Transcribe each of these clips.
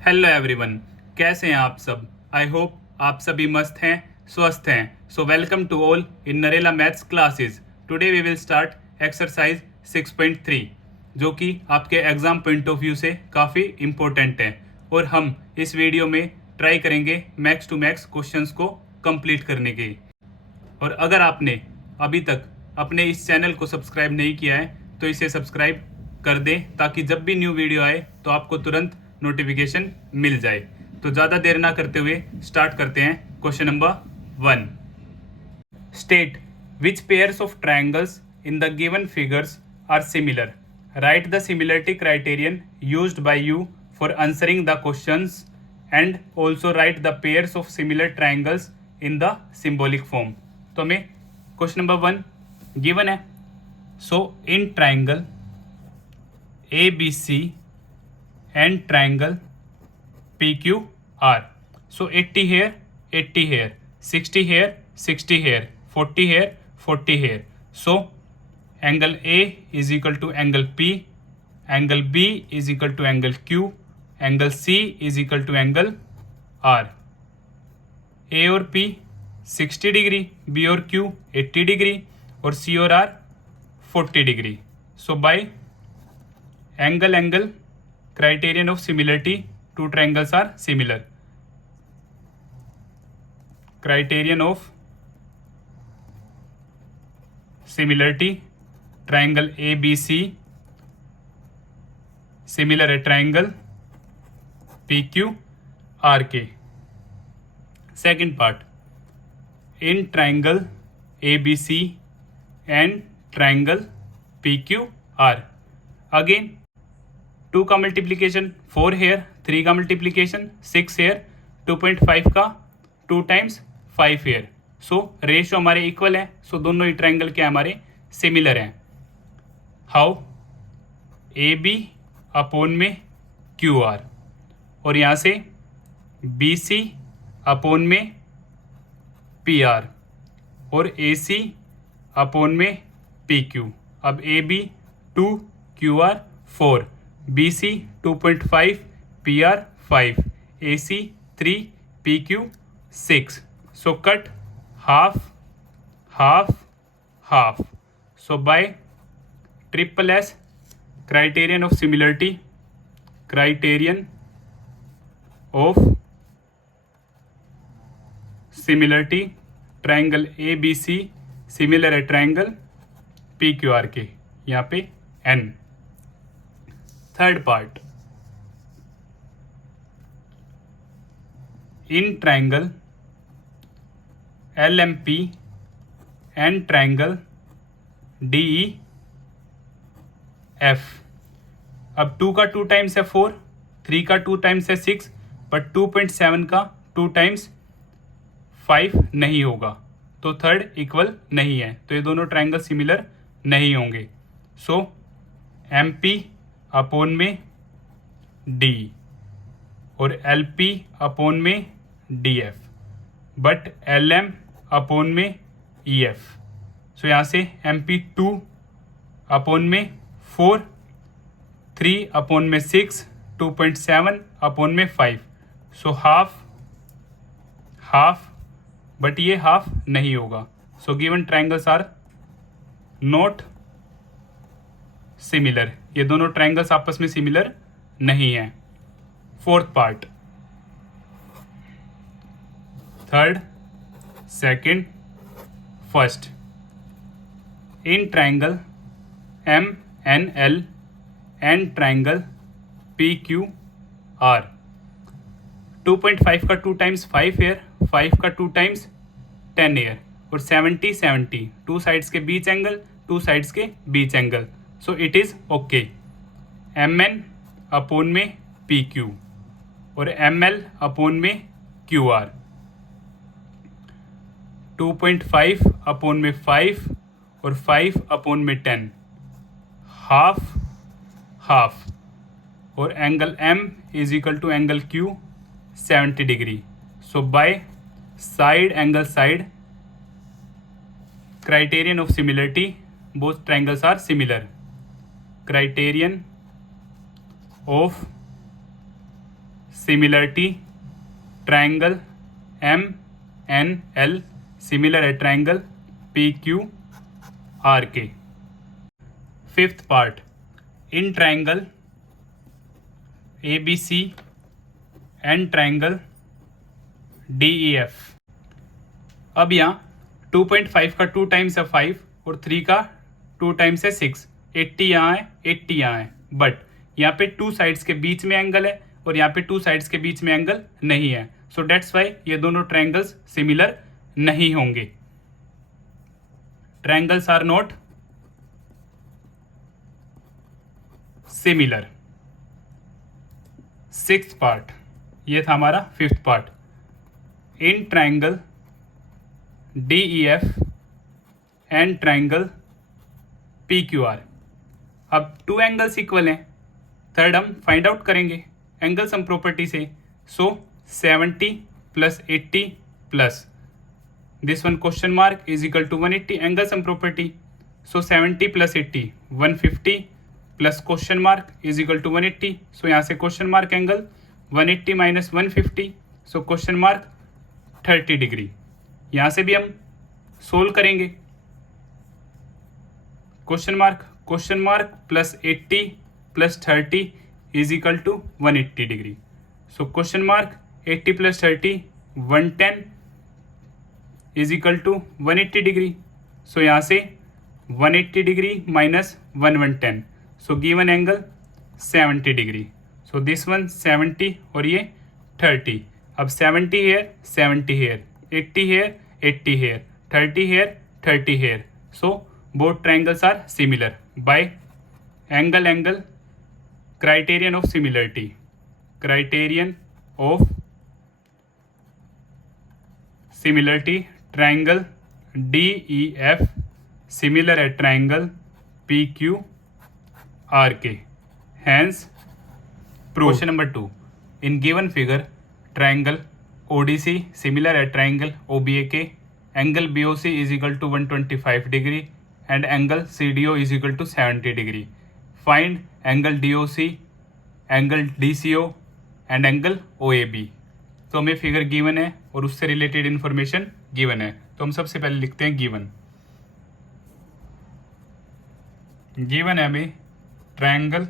Hello everyone, कैसे हैं आप सब। आई होप आप सभी मस्त हैं, स्वस्थ हैं। So welcome to all in Narela maths classes. Today we will start exercise 6.3 जो कि आपके एग्जाम पॉइंट ऑफ व्यू से काफ़ी इम्पोर्टेंट है और हम इस वीडियो में ट्राई करेंगे मैक्स टू मैक्स क्वेश्चंस को कंप्लीट करने के। और अगर आपने अभी तक अपने इस चैनल को सब्सक्राइब नहीं किया है तो इसे सब्सक्राइब कर दें ताकि जब भी न्यू वीडियो आए तो आपको तुरंत नोटिफिकेशन मिल जाए। तो ज़्यादा देर ना करते हुए स्टार्ट करते हैं। Question number 1, state which pairs of triangles in the given figures are similar. Right the similarity criterion used by you for answering the questions and also write the pairs of similar triangles in the symbolic form. तो हमें question number 1 given है। So in triangle A B C and triangle PQR. So 80 here, 80 here, 60 here, 60 here, 40 here, 40 here. So angle A is equal to angle P, angle B is equal to angle Q, angle C is equal to angle R. A और P 60 degree, B और Q 80 degree और C और R 40 degree. So by angle criterion of similarity, two triangles are similar. Criterion of similarity, triangle ABC similar है triangle PQRK. Second part, in triangle ABC and triangle PQR, again 2 का multiplication 4 hair, 3 का multiplication 6 hair, 2.5 का 2 times 5 here. So ratio हमारे equal है. So दोनों ही triangle क्या हमारे सिमिलर हैं. हाउ ए बी अपोन में क्यू आर और यहाँ से बी सी अपोन में पी आर और ए सी अपोन में पी क्यू. अब A B 2, Q R 4, BC 2.5, PR 5, AC 3, PQ 6. So cut half, half, half. So by triple S, criterion of similarity, criterion of similarity, triangle ABC similar है triangle PQR के, यहाँ पे N. Third part, in triangle LMP and triangle DEF. अब 2 का 2 times है 4, 3 का 2 times है 6, but 2.7 का 2 टाइम्स 5 नहीं होगा. तो थर्ड इक्वल नहीं है. तो ये दोनों ट्राइंगल सिमिलर नहीं होंगे. सो MP अपोन में डी और एल पी अपोन में D F, but L M upon में ई एफ. सो यहाँ से एम पी 2 अपोन में 4, 3 अपोन में 6, 2.7 अपोन में 5. सो हाफ हाफ, बट ये हाफ नहीं होगा. So given triangles are not similar. ये दोनों ट्राइंगल्स आपस में सिमिलर नहीं हैं. Fourth part, third, second, first. In triangle M N L and triangle P Q R, 2.5 का 2 टाइम्स 5 हेयर, 5 का 2 टाइम्स 10 हेयर और 70 70, 2 साइड्स के बीच एंगल, 2 साइड्स के बीच angle. So it is okay. M N upon में पी क्यू और M L upon में क्यू आर, 2.5 अपोन में 5 और 5 अपोन में 10, हाफ हाफ. और angle M is equal to angle Q 70 degree. So by side angle side, criterion of similarity, both triangles are similar. Criterion of similarity triangle MNL similar है triangle PQRK। Fifth part, in triangle ABC and triangle DEF। अब यहाँ 2.5 का 2 times है 5 और 3 का 2 times है 6। 80 यहाँ है, 80 यहाँ है, बट यहाँ पे 2 साइड्स के बीच में एंगल है और यहाँ पे 2 साइड्स के बीच में एंगल नहीं है। सो डेट्स वाई ये दोनों ट्रायंगल्स सिमिलर नहीं होंगे। Triangles are not similar. Sixth part, ये था हमारा fifth part, in triangle DEF and triangle PQR। अब 2 एंगल्स इक्वल हैं, थर्ड हम फाइंड आउट करेंगे एंगल सम प्रॉपर्टी से। So 70 plus 80 plus this one question mark is equal to 180 angle sum property. So 70 plus 80 150 plus question mark is equal to 180। So यहाँ से question mark angle 180 minus 150, so question mark 30 degree. यहाँ से भी हम solve करेंगे, question mark plus 80 plus 30 is equal to 180 degree. So question mark 80 plus 30 110 is equal to 180 degree. So यहाँ से 180 degree minus 110, so given angle 70 degree. So this one 70 और ये 30। अब 70 here 70 here, 80 here 80 here, 30 here 30 here. So both triangles are similar by angle criterion of similarity, triangle DEF similar at triangle PQRK, hence proof. Question number 2, in given figure triangle ODC similar at triangle OBAK, angle BOC is equal to 125 degree and angle CDO is equal to 70 degree. Find angle DOC, angle DCO and angle OAB। तो हमें figure given है और उससे related information given है, तो हम सबसे पहले लिखते हैं गिवन है हमें ट्रायंगल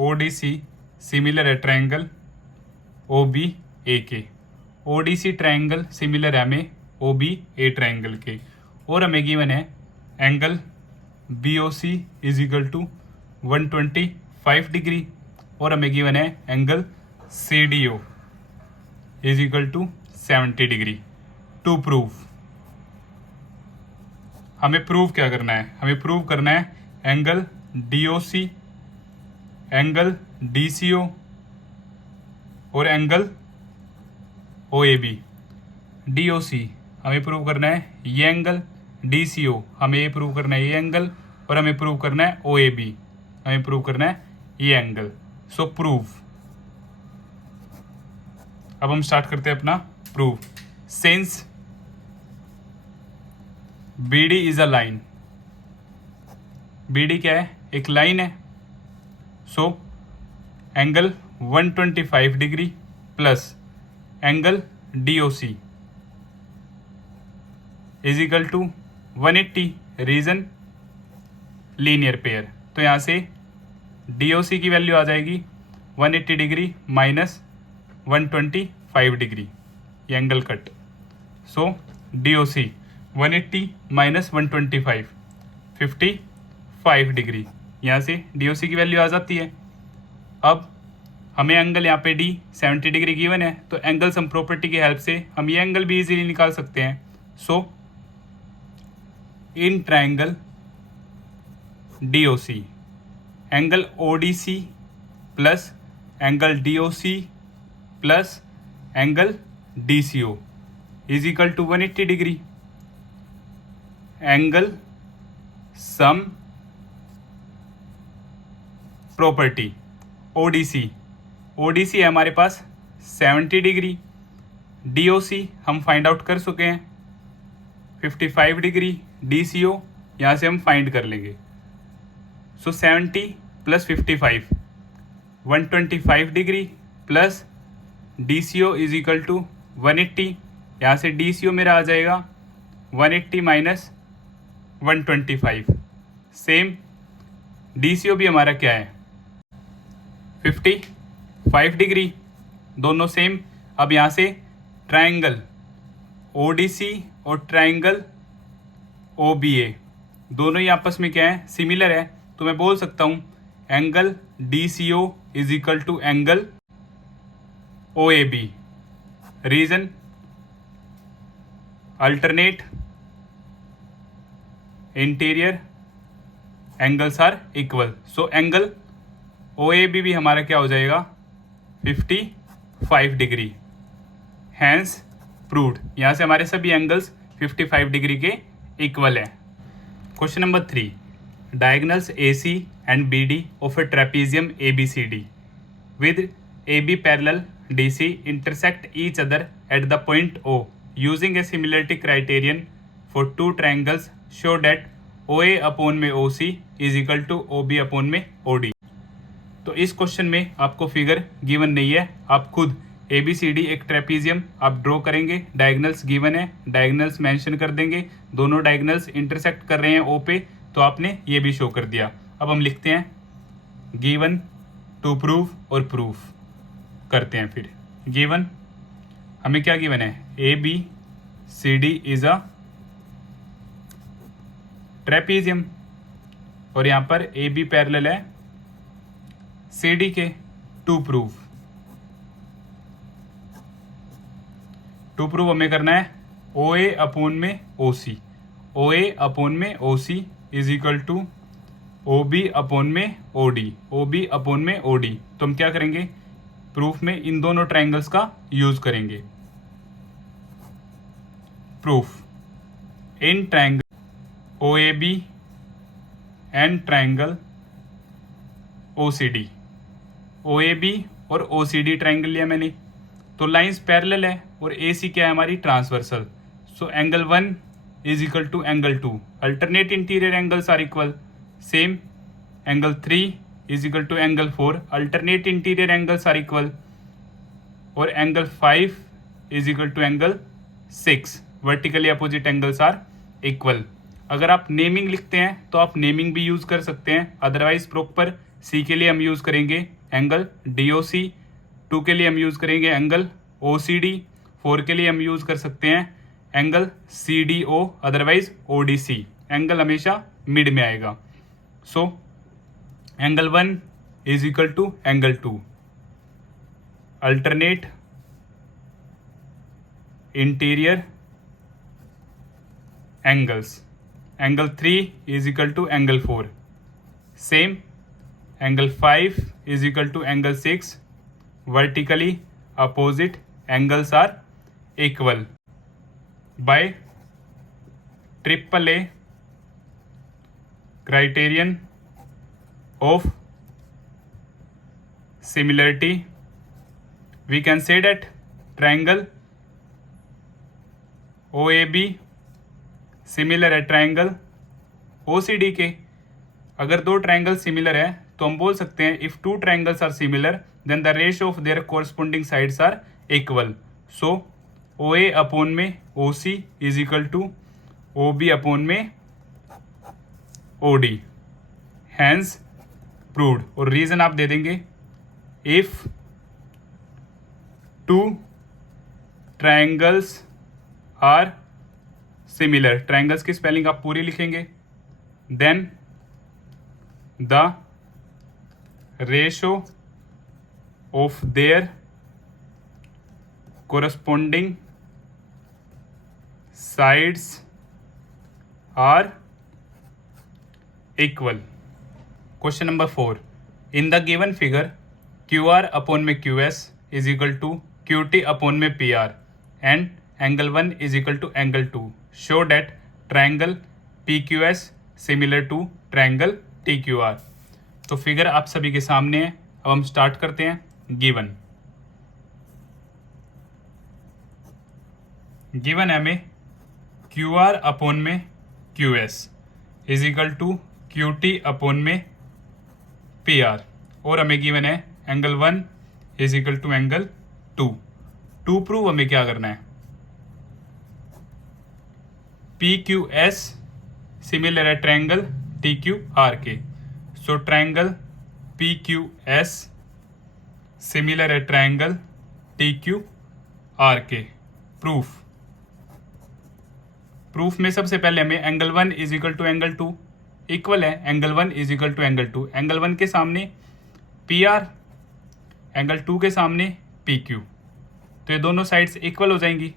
ODC सिमिलर है triangle OBAK। ODC triangle similar है हमें OBA ट्रायंगल के, और हमें गिवन है angle BOC is equal to 125 degree, और हमें गिवन है angle CDO is equal to 70 degree. To prove, हमें प्रूव क्या करना है, हमें प्रूव करना है एंगल DOC, एंगल DCO और एंगल OAB। DOC हमें प्रूव करना है ये एंगल, DCO हमें ये प्रूव करना है ये एंगल, और हमें प्रूव करना है OAB, हमें प्रूव करना है ये एंगल। सो प्रूव। अब हम स्टार्ट करते हैं अपना prove. Since BD is a line, BD क्या है, एक लाइन है। So angle 125 degree plus angle DOC is equal to 180, reason linear pair. तो यहाँ से DOC की वैल्यू आ जाएगी 180 डिग्री माइनस 125 डिग्री, ये angle cut. So DOC 180 minus 125 55 degree, यहाँ से DOC की वैल्यू आ जाती है। अब हमें एंगल यहाँ पे D 70 डिग्री गिवन है, तो एंगल सम प्रॉपर्टी की हेल्प से हम ये एंगल भी इजीली निकाल सकते हैं। So in triangle DOC angle ODC plus angle DOC plus angle DCO is equal to 180 degree. Angle sum property ODC है हमारे पास 70 डिग्री, DOC हम फाइंड आउट कर चुके हैं 55 डिग्री, DCO यहाँ से हम फाइंड कर लेंगे। So 70 plus 55 125 degree plus D C O is equal to 180, यहाँ से डी सी ओ मेरा आ जाएगा 180 माइनस 125। सेम डी सी ओ भी हमारा क्या है 55 डिग्री, दोनों सेम। अब यहाँ से ट्रायंगल ओ डी सी और ट्रायंगल ओ बी ए दोनों ही आपस में क्या है सिमिलर है, तो मैं बोल सकता हूँ angle D C O is equal to angle O A B. Reason alternate interior angles are equal, so angle O A B भी हमारा क्या हो जाएगा 55 डिग्री। हैंस प्रूव्ड, यहाँ से हमारे सभी एंगल्स 55 डिग्री के इक्वल हैं। Question number 3, diagonals A C and B D of a trapezium A B C D with AB parallel DC intersect each other at the point O using a similarity criterion for two triangles show that OA upon में OC is equal to OB upon में OD। तो इस question में आपको figure given नहीं है, आप खुद ABCD एक ट्रेपीजियम आप ड्रॉ करेंगे, डायगोनल्स गिवन है, डायगोनल्स मेंशन कर देंगे, दोनों डायगोनल्स इंटरसेक्ट कर रहे हैं O पे, तो आपने ये भी शो कर दिया। अब हम लिखते हैं गिवन टू प्रूव और प्रूफ करते हैं। फिर गिवन हमें क्या गिवन है A B C D is a trapezium और यहाँ पर ए बी पैरेलल है सी डी के। टू प्रूव हमें करना है ओ ए अपोन में O C, O A upon में O C is equal to O B upon में O D, O B upon में ओ डी। तो हम क्या करेंगे प्रूफ में इन दोनों ट्राइंगल्स का यूज करेंगे। Proof in triangle O A B and triangle O C D, O A B और ओ सी डी ट्राइंगल लिया मैंने, तो लाइंस पैरेलल है और ए सी क्या है हमारी transversal, so angle 1 is equal to angle 2, alternate interior angles are equal. Same angle 3 is equal to angle 4, alternate interior angles are equal, और angle 5 is equal to angle 6, vertically opposite angles are equal. अगर आप naming लिखते हैं तो आप naming भी use कर सकते हैं, अदरवाइज प्रॉपर सी के लिए हम यूज करेंगे एंगल डी ओ सी, 2 के लिए हम यूज करेंगे एंगल ओ सी डी, 4 के लिए हम यूज कर सकते हैं angle C D O, otherwise O D C. Angle हमेशा मिड में आएगा। So angle 1 is equal to angle 2, alternate interior angles, angle 3 is equal to angle 4, same angle 5 is equal to angle 6, vertically opposite angles are equal by AAA criterion of similarity, we can say that triangle OAB similar है triangle OCD के। अगर दो triangle similar है तो हम बोल सकते हैं if two triangles are similar then the ratio of their corresponding sides are equal, so OA upon में OC is equal to OB upon में OD, हैंस प्रूव्ड। और रीजन आप दे देंगे if two triangles are similar, triangles की spelling आप पूरी लिखेंगे, then the ratio of their corresponding sides are equal. Question number 4, in the given figure Q R upon में Q S is equal to Q T upon में P R and angle 1 is equal to angle 2, show that triangle P Q S similar to triangle T Q R. तो figure आप सभी के सामने है, अब हम स्टार्ट करते हैं। गिवन है हमें क्यू आर अपॉन में Q S is equal to Q T upon में पी आर, और हमें गिवन है angle 1 is equal to angle 2। To prove हमें क्या करना है, पी क्यू एस सिमिलर है ट्रायंगल टी क्यू आर के। So triangle P Q S similar है ट्रायंगल टी क्यू आर के। प्रूफ, प्रूफ में सबसे पहले हमें angle 1 is equal to angle 2 equal है angle 1 is equal to angle 2। एंगल 1 के सामने पी आर, एंगल 2 के सामने पी क्यू, तो ये दोनों साइड्स इक्वल हो जाएंगी।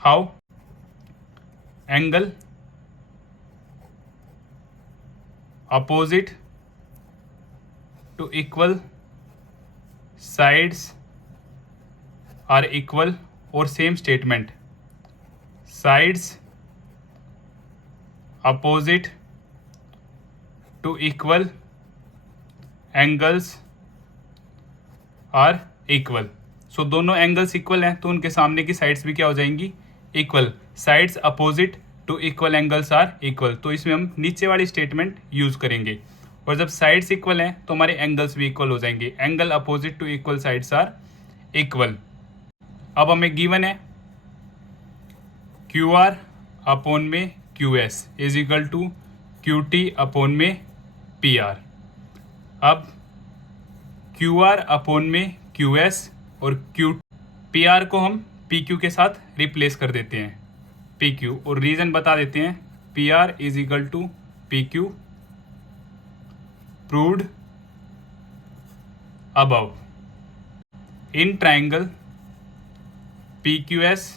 How, angle opposite to equal sides are equal, और same statement, sides opposite to equal angles are equal. So दोनों एंगल्स इक्वल हैं तो उनके सामने की साइड्स भी क्या हो जाएंगी, equal. Sides opposite to equal angles are equal, तो इसमें हम नीचे वाली स्टेटमेंट यूज करेंगे। और जब साइड्स इक्वल हैं तो हमारे एंगल्स भी इक्वल हो जाएंगे। Angle opposite to equal sides are equal. अब हमें गिवन है क्यू आर अपॉन में Q S is equal to Q T upon में पी आर। अब क्यू आर अपॉन में क्यू एस और क्यू पी आर को हम पी क्यू के साथ रिप्लेस कर देते हैं, पी क्यू, और रीजन बता देते हैं। P R is equal to P Q proved above in triangle P Q S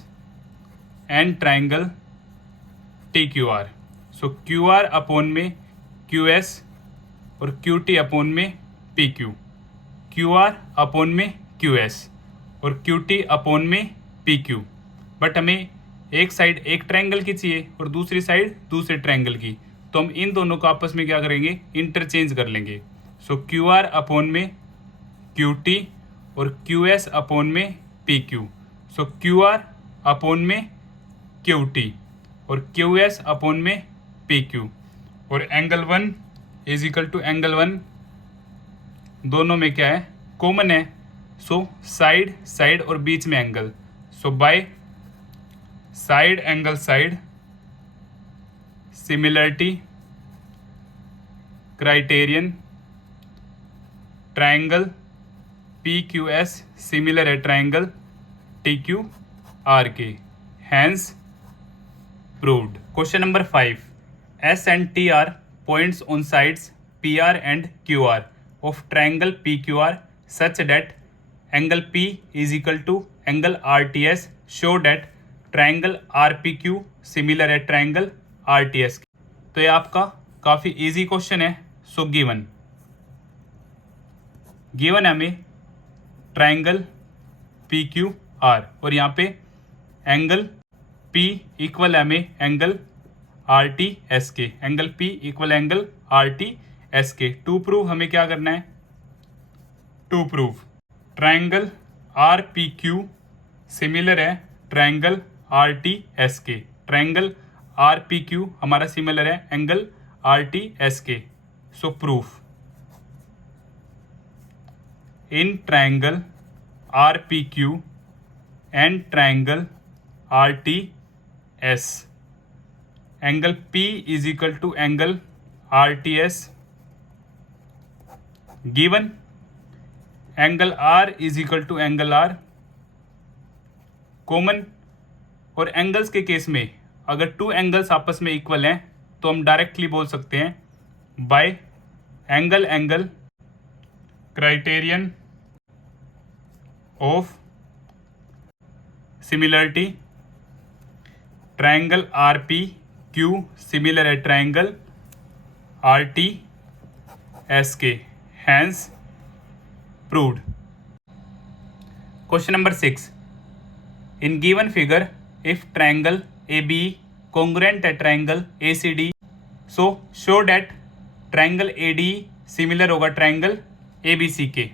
and triangle T Q R. So Q R upon में क्यू एस और क्यू टी अपॉन में P Q, Q R upon में Q S और Q T upon में P Q. But हमें एक side एक triangle की चाहिए और दूसरी साइड दूसरे ट्रायंगल की, तो हम इन दोनों को आपस में क्या करेंगे, इंटरचेंज कर लेंगे। सो क्यू आर अपॉन में क्यू टी और क्यू एस अपॉन में P Q. So Q R upon में क्यू टी और क्यू एस अपॉन में पी क्यू, और angle 1 is equal to angle 1 दोनों में क्या है, कॉमन है। सो साइड साइड और बीच में angle, so by side angle side similarity criterion triangle P Q S similar है ट्रायंगल टी क्यू आर के, hence proved. Question number 5, S and T are points on sides P R and Q R of triangle PQR such that angle P is equal to angle RTS show that triangle RPQ similar है triangle RTS। तो ये आपका काफ़ी easy question है। So given है हमें triangle PQR और यहाँ पे एंगल P इक्वल है हमें एंगल RTS के, angle P equal angle RTS के। टू प्रूव हमें क्या करना है, to prove triangle RPQ similar है ट्राइंगल RTS के। ट्राइंगल RPQ हमारा सिमिलर है एंगल RTS के। So proof in triangle RPQ and triangle RTS angle P is equal to angle RTS given, angle R is equal to angle R common. और angles के case में अगर two angles आपस में equal हैं तो हम डायरेक्टली बोल सकते हैं by angle angle criterion of similarity triangle RPQ similar है ट्राइंगल RTS के, hence proved. Question number 6, in given figure if triangle AB congruent है triangle ACD, so show that triangle ADE similar होगा triangle ABC के।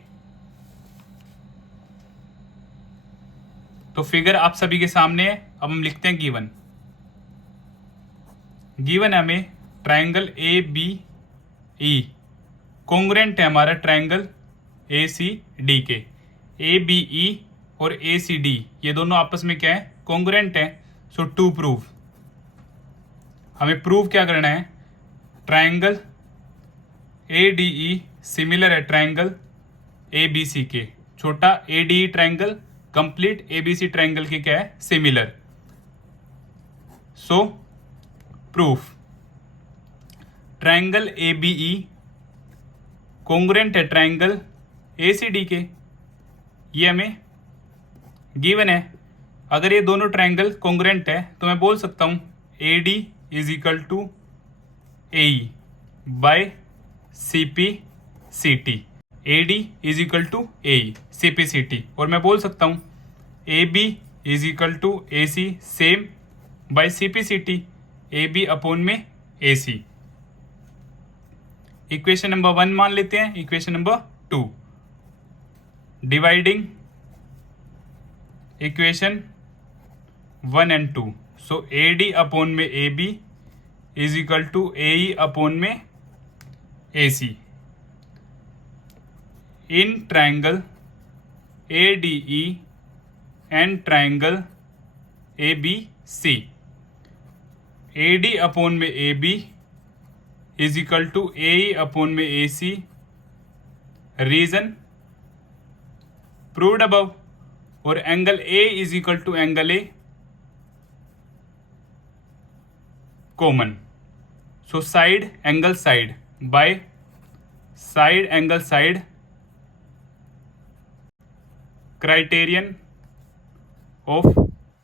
तो figure आप सभी के सामने है। अब हम लिखते हैं गिवन है हमें ट्राइंगल ABE कॉन्ग्रुएंट है हमारा ट्राइंगल ACD के। ABE और ACD ये दोनों आपस में क्या है, कॉन्ग्रुएंट है। सो टू प्रूव, हमें प्रूव क्या करना है, ट्राइंगल ADE सिमिलर है ट्राइंगल ABC के, छोटा ADE triangle complete ABC triangle के क्या है, सिमिलर। सो प्रूफ, ट्राइंगल ABE कॉन्ग्रुएंट है ट्राइंगल ACD के, ये हमें गिवन है। अगर ये दोनों ट्राइंगल कॉन्ग्रुएंट है तो मैं बोल सकता हूं AD is equal to AE by CPCT, AD is equal to AE CPCT, और मैं बोल सकता हूं AB is equal to AC same by CPCT, AB upon में AC। इक्वेशन नंबर 1 मान लेते हैं। Equation number 2, dividing equation 1 and 2, so AD upon में AB is equal to AE upon में AC। In triangle ADE and triangle ABC, AD upon में AB is equal to AE upon में AC, reason proved above, और angle A is equal to angle A common. So side angle side by side angle side criterion of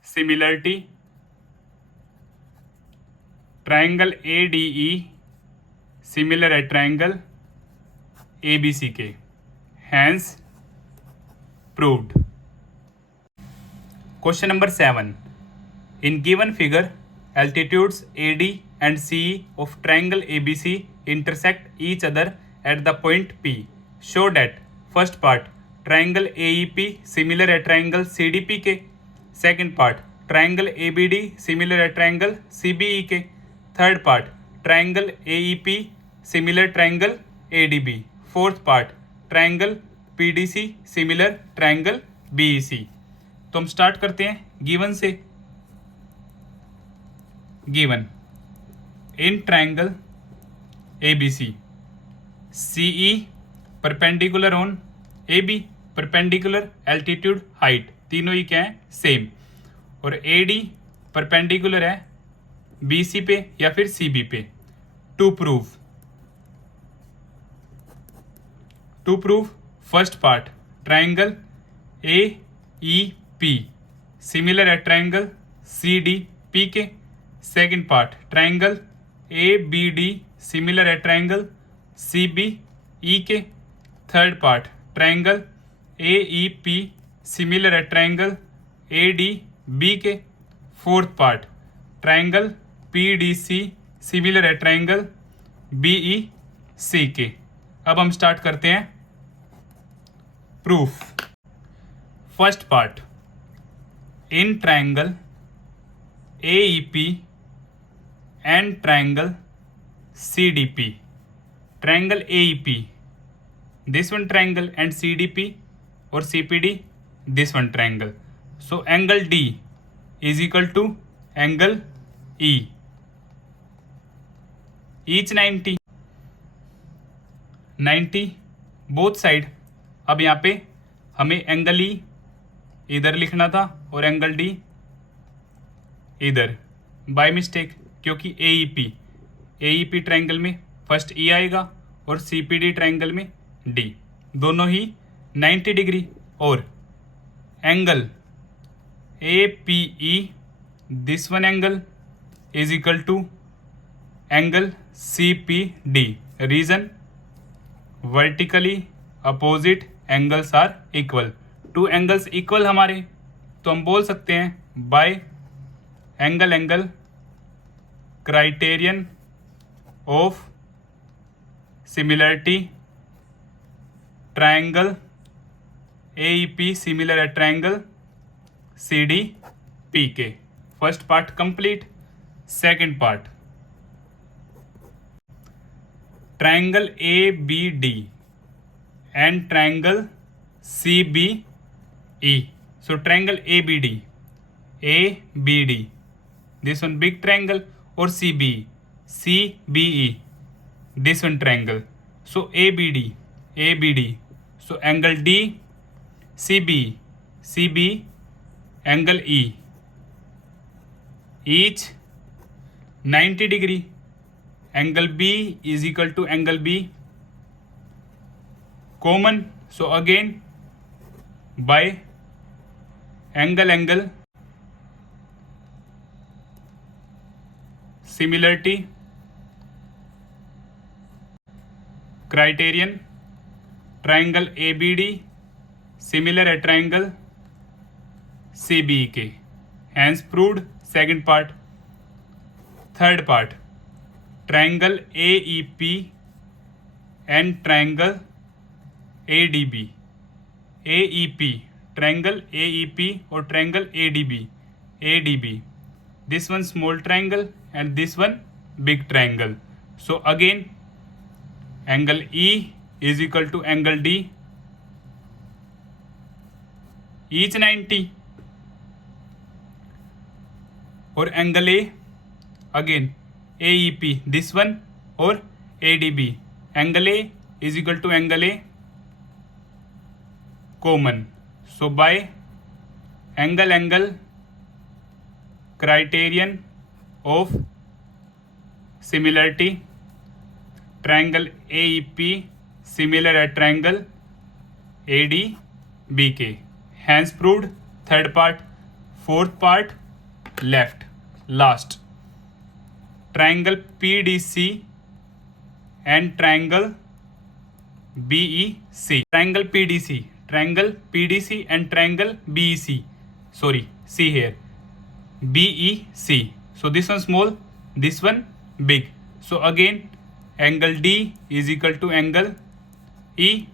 similarity, triangle ADE similar है triangle ABC के, hence proved. Question number 7, in given figure altitudes AD and CE of triangle ABC intersect each other at the point P. Show that first part triangle AEP similar है triangle CDP के, second part triangle ABD similar है triangle CBE के, third part triangle AEP similar triangle ADB, fourth part triangle PDC similar triangle BEC। तो हम start करते हैं given से। Given in triangle ABC CE perpendicular on AB, perpendicular altitude height, तीनों ही क्या है, सेम, और AD परपेंडिकुलर है BC पे या फिर CB पे। To prove first part triangle AEP similar है ट्राइंगल CDP के, second part triangle ABD similar है ट्राइंगल CBE के, third part triangle AEP similar है ट्राइंगल ADB के, fourth part triangle PDC similar है ट्राइंगल BEC के। अब हम स्टार्ट करते हैं proof. First part in triangle AEP and triangle CDP, triangle AEP this one triangle and CDP or CPD this one triangle, so angle D is equal to angle E, each 90 both side। अब यहाँ पे हमें angle E इधर लिखना था और angle D इधर, by mistake, क्योंकि AEP ट्राइंगल में फर्स्ट E आएगा और CPD ट्राइंगल में D, दोनों ही 90 डिग्री, और angle APE this one angle is equal to angle CPD, reason vertically opposite angles are equal. Two angles equal हमारे, तो हम बोल सकते हैं by angle criterion of similarity triangle AEP similar है ट्राइंगल CDP के। First part complete. Second part triangle ABD and triangle CBE E. So triangle ABD. ABD. This one big triangle, or CBE. CBE. This one triangle. So ABD. ABD. So angle D. CBE. CBE. Angle E. Each 90 degree. Angle B is equal to angle B. Common. So again by angle similarity criterion, triangle ABD similar at triangle CBK. Hence proved. Second part. Third part, triangle AEP and triangle ADB. AEP, triangle AEP or triangle ADB. ADB. This one small triangle and this one big triangle. So again angle E is equal to angle D. Each 90. Or angle A, again AEP, this one, or ADB. Angle A is equal to angle A. Common. So by angle criterion of similarity, triangle AEP similar at triangle ADBK. Hence proved. Third part. Fourth part, left, last, triangle PDC and triangle BEC. Triangle PDC and triangle BEC. Sorry, see here, BEC. So this one small, this one big. So again angle D is equal to angle E.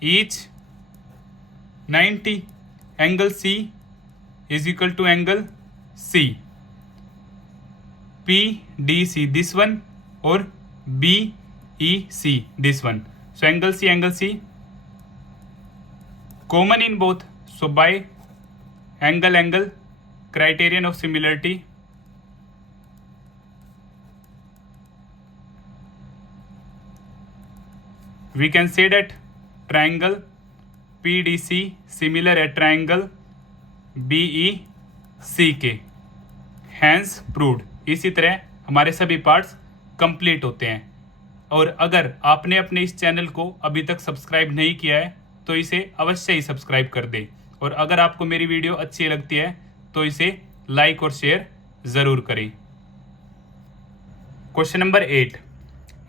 Each 90. Angle C is equal to angle C. PDC, this one, or BEC, this one. So angle C, common in both. So by angle criterion of similarity, we can say that triangle PDC similar at triangle BECK. Hence proved. इसी तरह हमारे सभी parts complete होते हैं. और अगर आपने अपने इस चैनल को अभी तक सब्सक्राइब नहीं किया है तो इसे अवश्य ही सब्सक्राइब कर दें. और अगर आपको मेरी वीडियो अच्छी लगती है तो इसे लाइक और शेयर ज़रूर करें. Question number 8.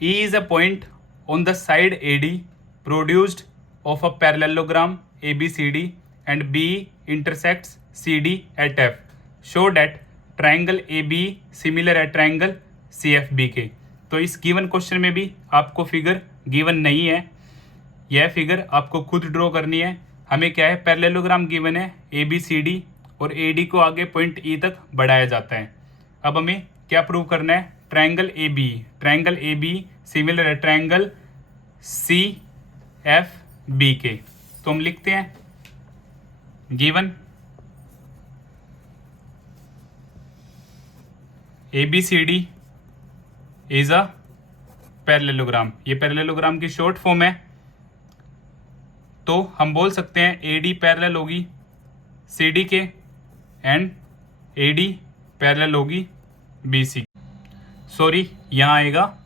E is a point on the side AD produced of a parallelogram ABCD and B intersects CD at F. Show that triangle AB similar at triangle CFBK. तो इस given question में भी आपको figure given नहीं है. यह figure आपको खुद ड्रॉ करनी है. हमें क्या है, पैरेललोग्राम गिवन है ABCD और AD को आगे पॉइंट E तक बढ़ाया जाता है. अब हमें क्या प्रूव करना है, ट्रायंगल AB सिमिलर है ट्रायंगल CFBK. तो हम लिखते हैं given ABCD is a parallelogram. ये पैरेललोग्राम की शॉर्ट फॉर्म है. तो हम बोल सकते हैं AD पैरेलल होगी CD के एंड AD पैरेलल होगी BC. सॉरी, यहाँ आएगा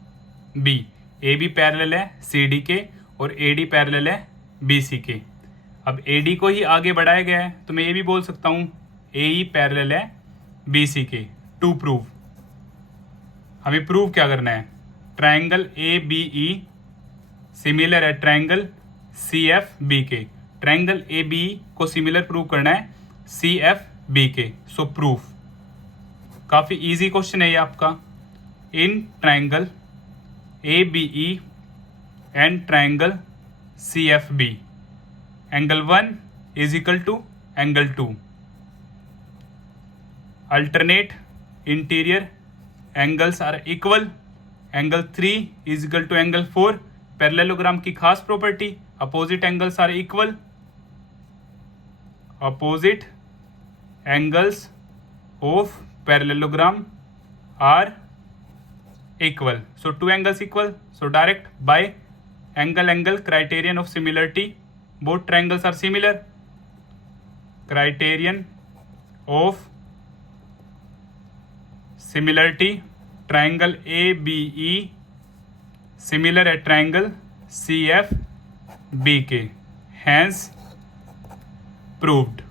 B. AB पैरेलल है CD के और AD पैरेलल है BC के. अब AD को ही आगे बढ़ाया गया है तो मैं ये भी बोल सकता हूँ AE पैरेलल है BC के. टू प्रूव, हमें प्रूव क्या करना है, ट्रायंगल ABE सिमिलर है ट्रायंगल CFBK. ट्रायंगल ABE को सिमिलर प्रूव करना है CFBK. So proof. काफ़ी इजी क्वेश्चन है ये आपका. In triangle ABE and triangle CFB, angle 1 is equal to angle 2. Alternate interior angles are equal. Angle 3 is equal to angle 4. Parallelogram की खास property, opposite angles are equal. opposite angles of parallelogram are equal. So two angles equal. So direct by angle criterion of similarity, both triangles are similar. Criterion of similarity, triangle ABE similar at triangle CFBK, hence proved.